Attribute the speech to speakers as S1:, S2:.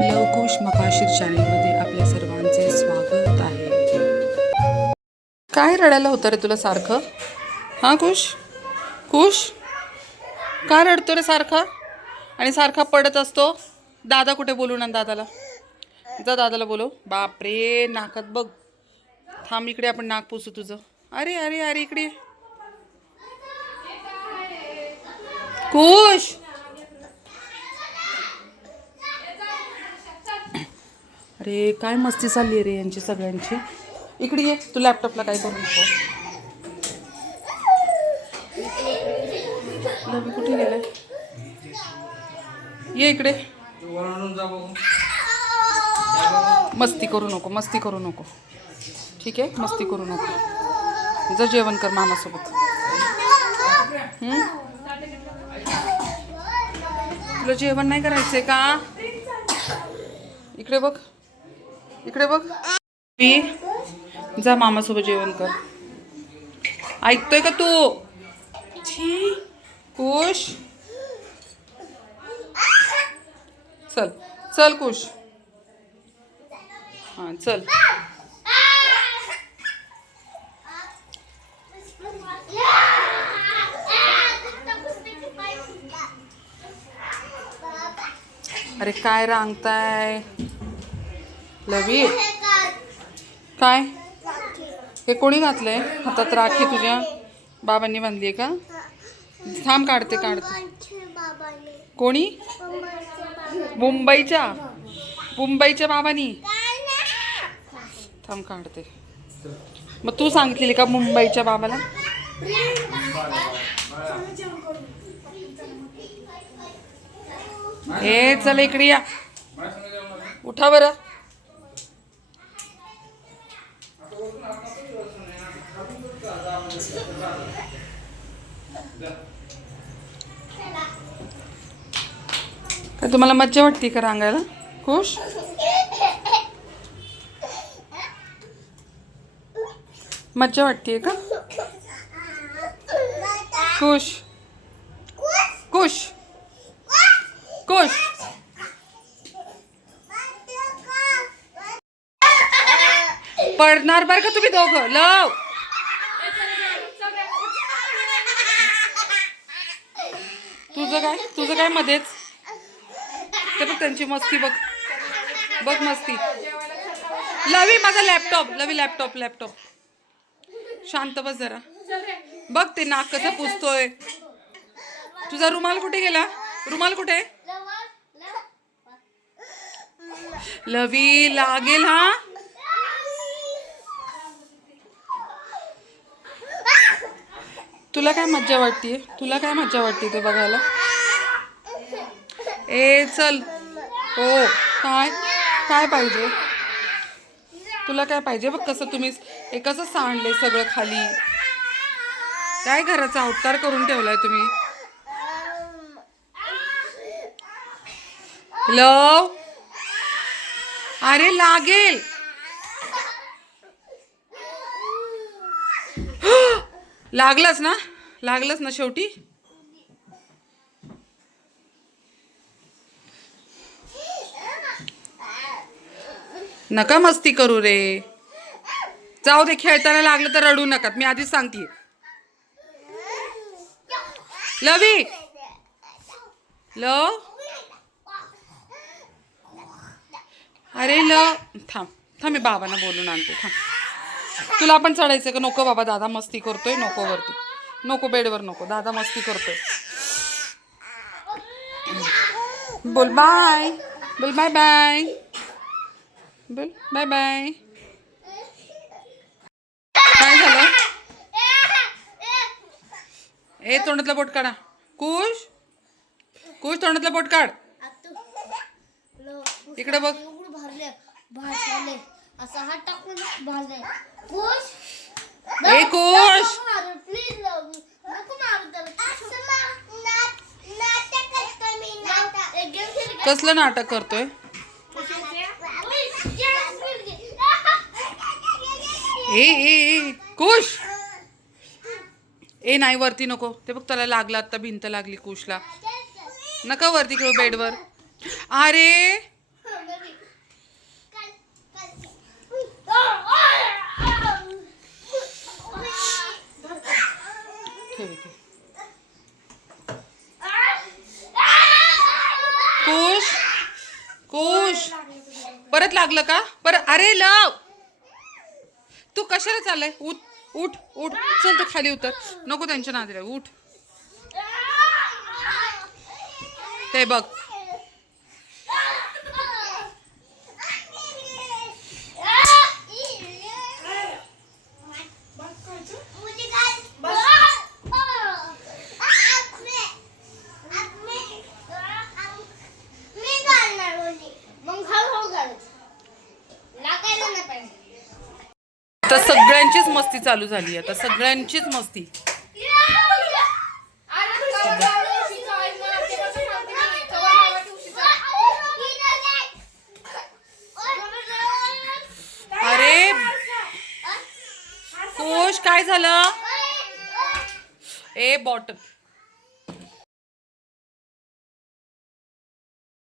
S1: लवकुश मकाशीर चॅनेलमध्ये आपल्या सर्वांचे स्वागत आहे. काय रडायला होतं रे तुला सारखं? हां कुश? कुश? का रडतो रे सारखा? आणि सारखा पडत असतो? दादा कुठे बोलू ना दादाला? जा दादाला बोलो बापरे नाकात बघ. थांब इकडे आपण नाक पुसू तुझं. अरे अरे अरे इकडे कुश! अरे काय मस्ती चालली रे यांची सगळ्यांची. इकडे ये तू लॅपटॉपला काय करू नको. लवी कुठे गेलाय? ये इकडे. मस्ती करू नको मस्ती करू नको. ठीक आहे? मस्ती करू नको. जर जेवण कर मामासोबत. तुला जेवण नाही करायचंय का? इकडे बघ. इकडे बघ. मी जा मामासोबत जेवण कर. ऐकतोय का तू? कुश. चल चल खुश हां चल. अरे काय रांगताय? लवी? काय? हे कोणी घातलंय? हातात राखी तुझ्या? बाबांनी बांधली आहे का? थांब काढते काढते. कोणी? मुंबईच्या. मुंबईच्या बाबांनी. थांब काढते. मग तू सांगितलेली का मुंबईच्या बाबाला? हे चल इकडे या. उठा बरं. काय तुम्हाला मज्जा वाटते का रांगायला? खुश? मज्जा वाटते का? खुश? खुश? खुश? पडणार बरं का तुम्ही दोघं? लव! तुझं काय? तुझं काय मध्येच? ते बघ त्यांची मस्ती बघ. बघ मस्ती. लवी माझा लॅपटॉप लवी लॅपटॉप लॅपटॉप शांत बस जरा. बघ ते नाक कसं पुसतोय. तुझा रुमाल कुठे गेला? रुमाल कुठे? लवी लागेल हा? तुला काय मज्जा वाटते? तुला काय मज्जा वाटते ते बघायला? ए चल. हो. काय? काय पाहिजे? तुला काय पाहिजे? बघ कसं तुम्ही हे कसं सांडले सगळं खाली? काय घराचा अवतार करून ठेवलाय तुम्ही? हॅलो अरे लागेल. लागलंच ना? लागलंच ना शेवटी? नका मस्ती करू रे. जाऊ दे खेळताना लागलं तर रडू नका मी आधीच सांगते लवी! ल अरे ल थांब. थांब मी बाबांना बोलून आणते. थांब. तुला पण चढायचं का? नको बाबा दादा मस्ती करतोय नको वरती. नको बेडवर नको. दादा मस्ती करतोय. बोल बाय बोल बाय बाय बोल बाय बाय काय झालं? ए तोंडातला बोट काढा. कुश? कुश तोंडातला बोट काढ. इकडे बघ.
S2: भरले असं हात टाकून भरले
S1: ए कुश कसलं नाटक करतोय ए ए ए कुश ए नाही वरती नको. ते बघ त्याला लागला आता भिंत लागली कुशला. नका वरती किंवा बेडवर. अरे. कुश परत लागलं का? परत अरे लाव! तू कशाला चाललाय? उठ उठ उठ. चल तू खाली उतर. नको त्यांच्या नादीला उठ. ते बघ
S2: मुझे काय मी घालणार मुली मग हळूहळू घालायचं लागायला नाही पाहिजे
S1: आता सगळ्यांचीच मस्ती चालू झाली आता सगळ्यांचीच मस्ती. अरे कुश काय झालं? ए बॉटल